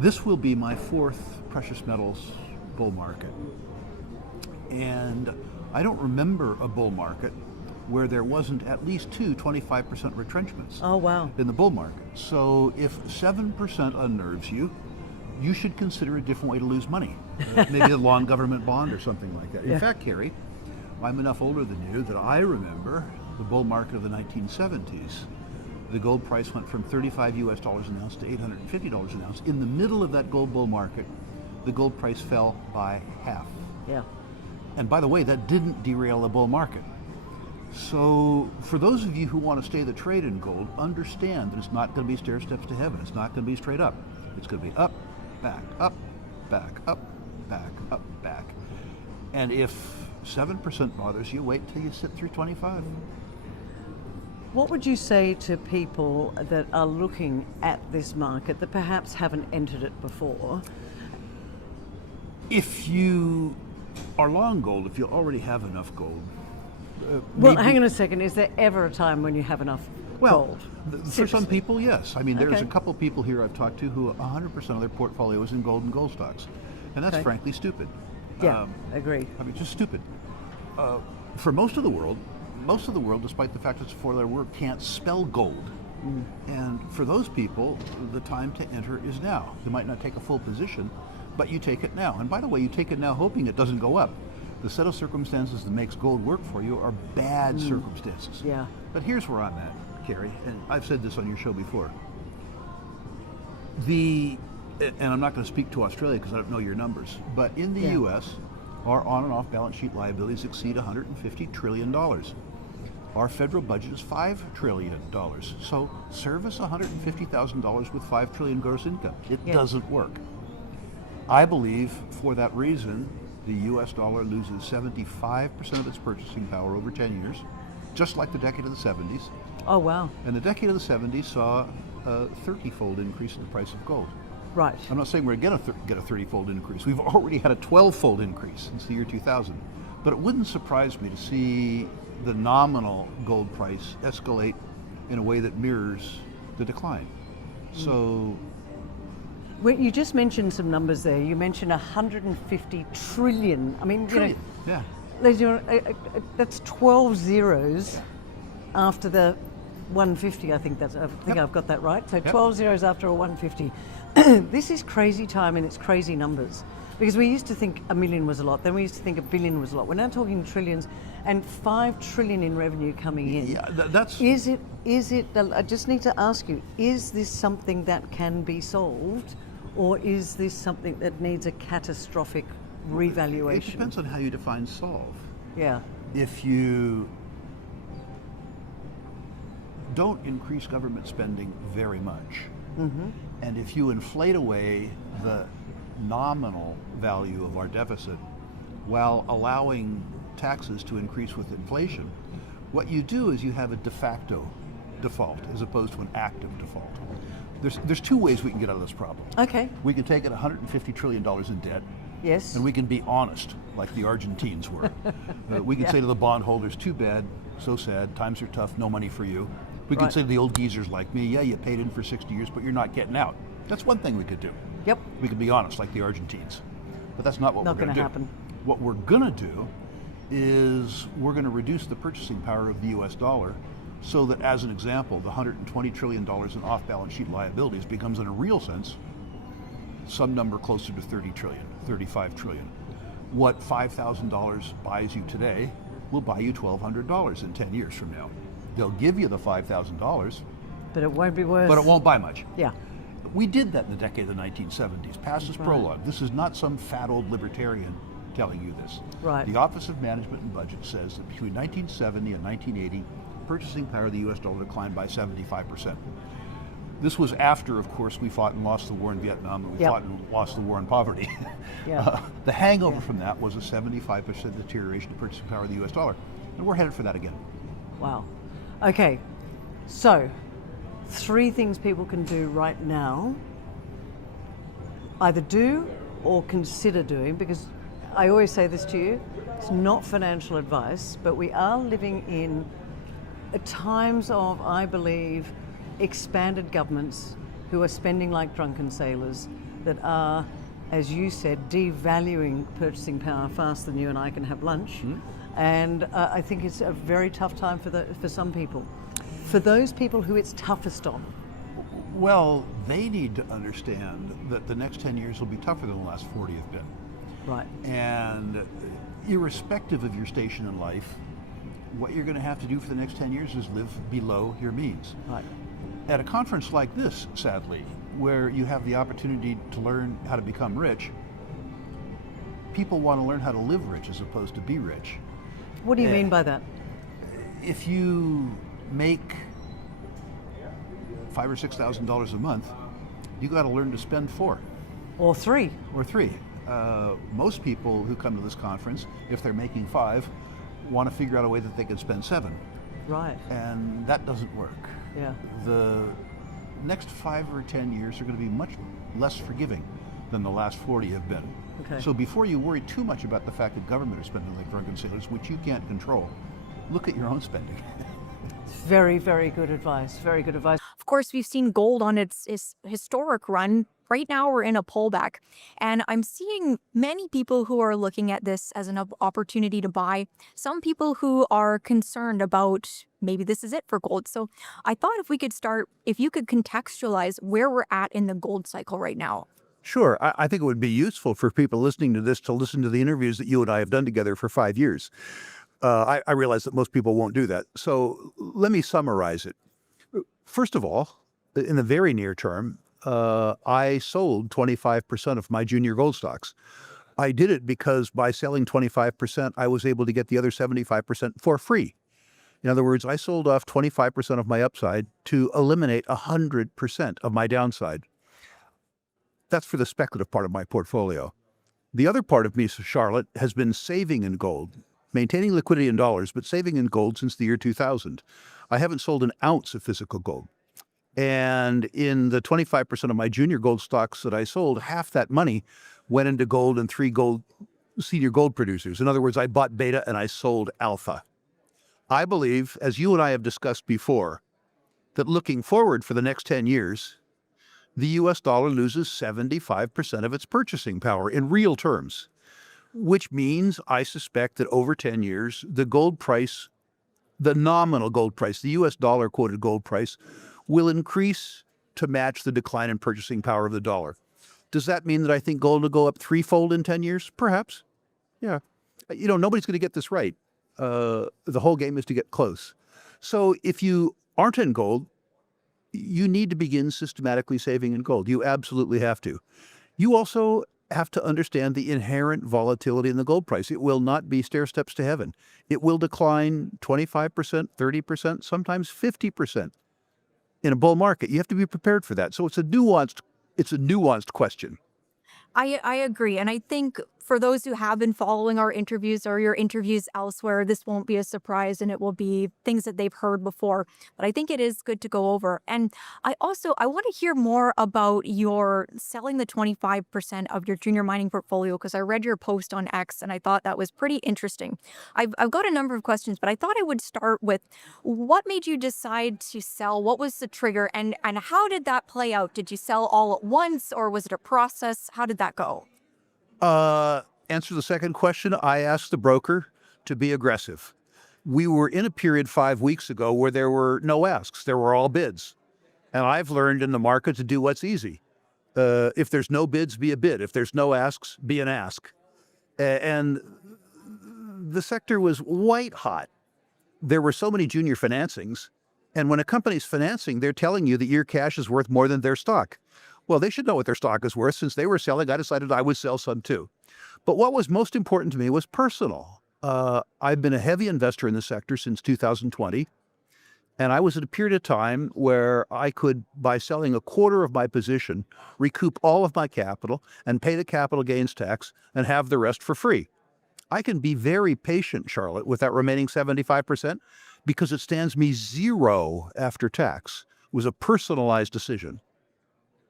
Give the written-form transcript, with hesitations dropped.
This will be my fourth precious metals bull market. And I don't remember a bull market where there wasn't at least two 25% retrenchments. Oh, wow. In the bull market. So if 7% unnerves you, you should consider a different way to lose money. Maybe a long government bond or something like that. In fact, Carrie, I'm enough older than you that I remember the bull market of the 1970s. The gold price went from $35 an ounce to $850 an ounce. In the middle of that gold bull market, the gold price fell by half. Yeah. And by the way, that didn't derail the bull market. So for those of you who want to stay the trade in gold, understand that it's not going to be stair steps to heaven. It's not going to be straight up. It's going to be up, back, up, back, up, back, up, back. And if 7% bothers you, wait till you sit through 25. What would you say to people that are looking at this market that perhaps haven't entered it before? If you are long gold, if you already have enough gold. Well, hang on a second. Is there ever a time when you have enough gold? For some people, yes. I mean, there's a couple of people here I've talked to who 100% of their portfolio is in gold and gold stocks. And that's frankly stupid. Yeah, agreed. I mean, just stupid. For most of the world, despite the fact it's a four-letter word, can't spell gold. And for those people, the time to enter is now. They might not take a full position, but you take it now. And by the way, you take it now hoping it doesn't go up. The set of circumstances that makes gold work for you are bad circumstances. Yeah. But here's where I'm at, Carrie, and I've said this on your show before. And I'm not going to speak to Australia because I don't know your numbers, but in the U.S., our on and off balance sheet liabilities exceed $150 trillion. Our federal budget is $5 trillion. So service $150,000 with $5 trillion gross income. It doesn't work. I believe for that reason, the US dollar loses 75% of its purchasing power over 10 years, just like the decade of the 70s. Oh, wow. And the decade of the 70s saw a 30-fold increase in the price of gold. Right. I'm not saying we're going to get a 30-fold increase. We've already had a 12-fold increase since the year 2000. But it wouldn't surprise me to see the nominal gold price escalate in a way that mirrors the decline. So... Well, you just mentioned some numbers there. You mentioned 150 trillion. I mean, trillion. That's 12 zeros after the 150. I think I've got that right. So 12 zeros after a 150. This is crazy time and it's crazy numbers. Because we used to think a million was a lot, then we used to think a billion was a lot. We're now talking trillions and 5 trillion in revenue coming in. Yeah, that's... Is it, I just need to ask you, is this something that can be solved? Or is this something that needs a catastrophic revaluation? It depends on how you define solve. Yeah. If you don't increase government spending very much, and if you inflate away the nominal value of our deficit while allowing taxes to increase with inflation, what you do is you have a de facto default as opposed to an active default. There's two ways we can get out of this problem. Okay. We can take it $150 trillion in debt. Yes. And we can be honest, like the Argentines were. We can say to the bondholders, too bad, so sad, times are tough, no money for you. We can say to the old geezers like me, yeah, you paid in for 60 years, but you're not getting out. That's one thing we could do. Yep. We could be honest, like the Argentines. But that's not what we're going to do. Not going to happen. What we're going to do is we're going to reduce the purchasing power of the US dollar so that, as an example, the $120 trillion in off-balance sheet liabilities becomes, in a real sense, some number closer to 30 trillion, 35 trillion. What $5,000 buys you today will buy you $1,200 in 10 years from now. They'll give you the $5,000, but it won't be worth. But it won't buy much. Yeah. We did that in the decade of the 1970s. Past is prologue. This is not some fat old libertarian telling you this. Right. The Office of Management and Budget says that between 1970 and 1980, purchasing power of the US dollar declined by 75%. This was after, of course, we fought and lost the war in Vietnam, and we fought and lost the war in poverty. The hangover from that was a 75% deterioration of purchasing power of the US dollar. And we're headed for that again. Wow. Okay, so 3 things people can do right now. Either do or consider doing, because I always say this to you, it's not financial advice, but we are living in times of, I believe, expanded governments who are spending like drunken sailors, that are, as you said, devaluing purchasing power faster than you and I can have lunch. And I think it's a very tough time for some people. For those people who it's toughest on. Well, they need to understand that the next 10 years will be tougher than the last 40 have been. Right. And irrespective of your station in life, what you're going to have to do for the next 10 years is live below your means. Right. At a conference like this, sadly, where you have the opportunity to learn how to become rich, people want to learn how to live rich as opposed to be rich. What do you mean by that? If you make $5,000 or $6,000 a month, you got to learn to spend $4,000 or $3,000 or $3,000. Most people who come to this conference, if they're making $5,000, want to figure out a way that they can spend $7,000. Right. And that doesn't work. Yeah. The next 5 or 10 years are going to be much less forgiving than the last 40 have been. Okay. So before you worry too much about the fact that government is spending like drunken sailors, which you can't control, look at your own spending. Very, very good advice. Very good advice. Of course, we've seen gold on its historic run. Right now, we're in a pullback, and I'm seeing many people who are looking at this as an opportunity to buy. Some people who are concerned about maybe this is it for gold. So I thought if you could contextualize where we're at in the gold cycle right now. Sure. I think it would be useful for people listening to this to listen to the interviews that you and I have done together for 5 years. I realize that most people won't do that. So let me summarize it. First of all, in the very near term, I sold 25% of my junior gold stocks. I did it because by selling 25%, I was able to get the other 75% for free. In other words, I sold off 25% of my upside to eliminate 100% of my downside. That's for the speculative part of my portfolio. The other part of me, Charlotte, has been saving in gold, maintaining liquidity in dollars, but saving in gold since the year 2000. I haven't sold an ounce of physical gold. And in the 25% of my junior gold stocks that I sold, half that money went into gold and 3 senior gold producers. In other words, I bought beta and I sold alpha. I believe, as you and I have discussed before, that looking forward for the next 10 years, the US dollar loses 75% of its purchasing power in real terms, which means I suspect that over 10 years, the gold price, the nominal gold price, the US dollar quoted gold price, will increase to match the decline in purchasing power of the dollar. Does that mean that I think gold will go up threefold in 10 years? Perhaps. Yeah. You know, nobody's going to get this right. The whole game is to get close. So if you aren't in gold, you need to begin systematically saving in gold. You absolutely have to. You also have to understand the inherent volatility in the gold price. It will not be stair steps to heaven. It will decline 25%, 30%, sometimes 50%. In a bull market, you have to be prepared for that. So it's a nuanced question. I agree. And I think for those who have been following our interviews or your interviews elsewhere, this won't be a surprise and it will be things that they've heard before. But I think it is good to go over. And I want to hear more about your selling the 25% of your junior mining portfolio, because I read your post on X and I thought that was pretty interesting. I've got a number of questions, but I thought I would start with what made you decide to sell? What was the trigger? And how did that play out? Did you sell all at once or was it a process? How did that go? Answer the second question. I asked the broker to be aggressive. We were in a period 5 weeks ago where there were no asks. There were all bids. And I've learned in the market to do what's easy. If there's no bids, be a bid. If there's no asks, be an ask. And the sector was white hot. There were so many junior financings. And when a company's financing, they're telling you that your cash is worth more than their stock. Well, they should know what their stock is worth. Since they were selling, I decided I would sell some too. But what was most important to me was personal. I've been a heavy investor in the sector since 2020. And I was at a period of time where I could, by selling a quarter of my position, recoup all of my capital and pay the capital gains tax and have the rest for free. I can be very patient, Charlotte, with that remaining 75% because it stands me zero after tax. It was a personalized decision.